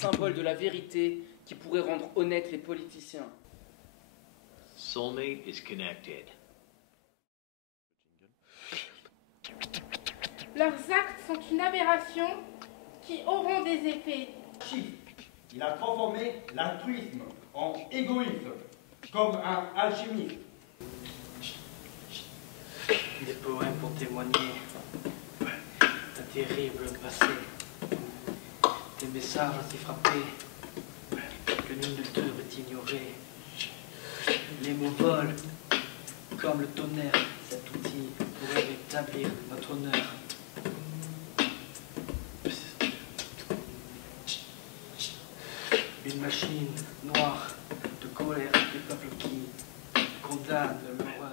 symbole de la vérité qui pourrait rendre honnêtes les politiciens. Soulmate is connected. Leurs actes sont une aberration qui auront des effets. Il a transformé l'altruisme en égoïsme, comme un alchimiste. Des poèmes pour témoigner d'un terrible passé. Des messages assez frappés que nul ne devrait ignorer. Les mots volent comme le tonnerre. Cet outil pourrait rétablir notre honneur. Une machine noire de colère des peuples qui condamnent l'horreur.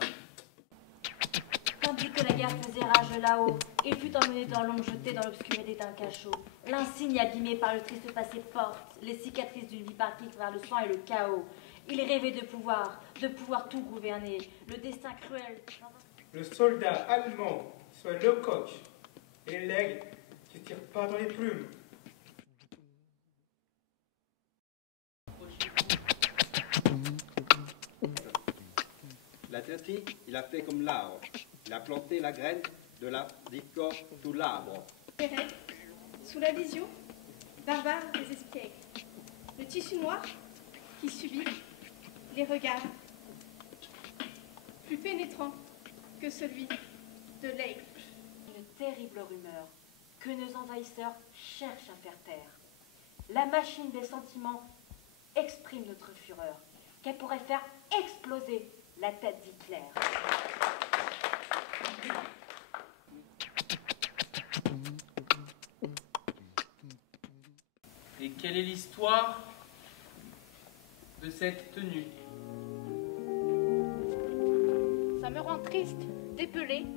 Tandis que la guerre faisait rage là-haut, il fut emmené dans l'ombre, jeté dans l'obscurité d'un cachot. L'insigne abîmé par le triste passé porte les cicatrices d'une vie partie vers le sang et le chaos. Il rêvait de pouvoir tout gouverner, le destin cruel. Le soldat allemand soit le coq et l'aigle qui tire pas dans les plumes. La Terti, il a fait comme l'arbre. Il a planté la graine de la discorde sous l'arbre. Pérec, sous la vision, barbare des espiègles. Le tissu noir qui subit les regards, plus pénétrant que celui de l'aigle. Une terrible rumeur que nos envahisseurs cherchent à faire taire. La machine des sentiments exprime notre fureur, qu'elle pourrait faire exploser la tête d'Hitler. Et quelle est l'histoire de cette tenue? Ça me rend triste d'épeler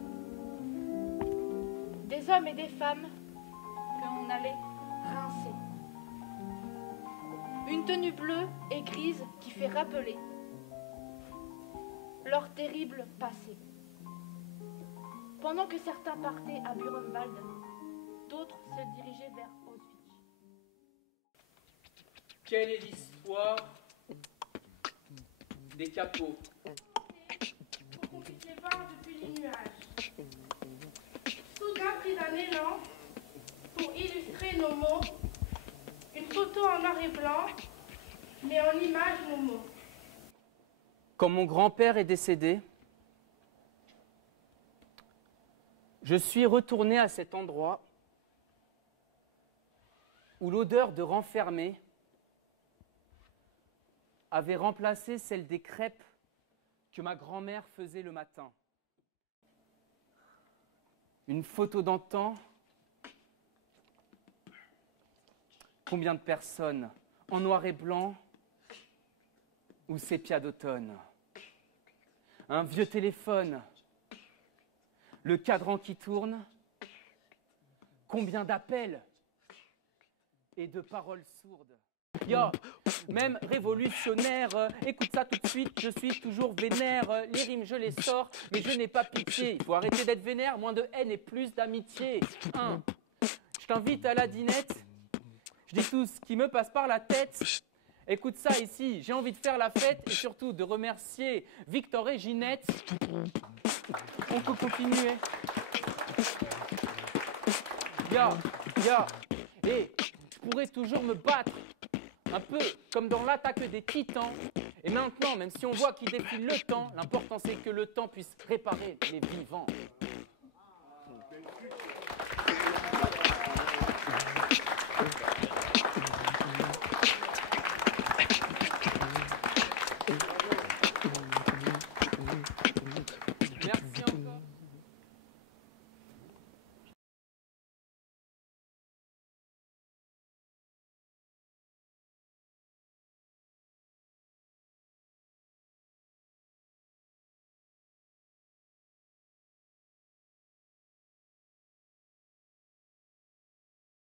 des hommes et des femmes que l'on allait rincer. Une tenue bleue et grise qui fait rappeler leur terrible passé. Pendant que certains partaient à Buchenwald, d'autres se dirigeaient vers Auschwitz. Quelle est l'histoire des capots? Pour qu'on puisse les voir depuis les nuages. Soudain pris d'un élan, pour illustrer nos mots, une photo en noir et blanc, mais en image nos mots. Quand mon grand-père est décédé, je suis retourné à cet endroit où l'odeur de renfermé avait remplacé celle des crêpes que ma grand-mère faisait le matin. Une photo d'antan. Combien de personnes en noir et blanc ou sépia d'automne? Un vieux téléphone, le cadran qui tourne. Combien d'appels et de paroles sourdes. Yo, même révolutionnaire, écoute ça tout de suite, je suis toujours vénère. Les rimes, je les sors, mais je n'ai pas pitié. Il faut arrêter d'être vénère, moins de haine et plus d'amitié. Je t'invite à la dînette, je dis tout ce qui me passe par la tête. Écoute ça ici, j'ai envie de faire la fête et surtout de remercier Victor et Ginette. On peut continuer. Et je pourrais toujours me battre, un peu comme dans l'attaque des titans. Et maintenant, même si on voit qu'il défile le temps, l'important c'est que le temps puisse réparer les vivants.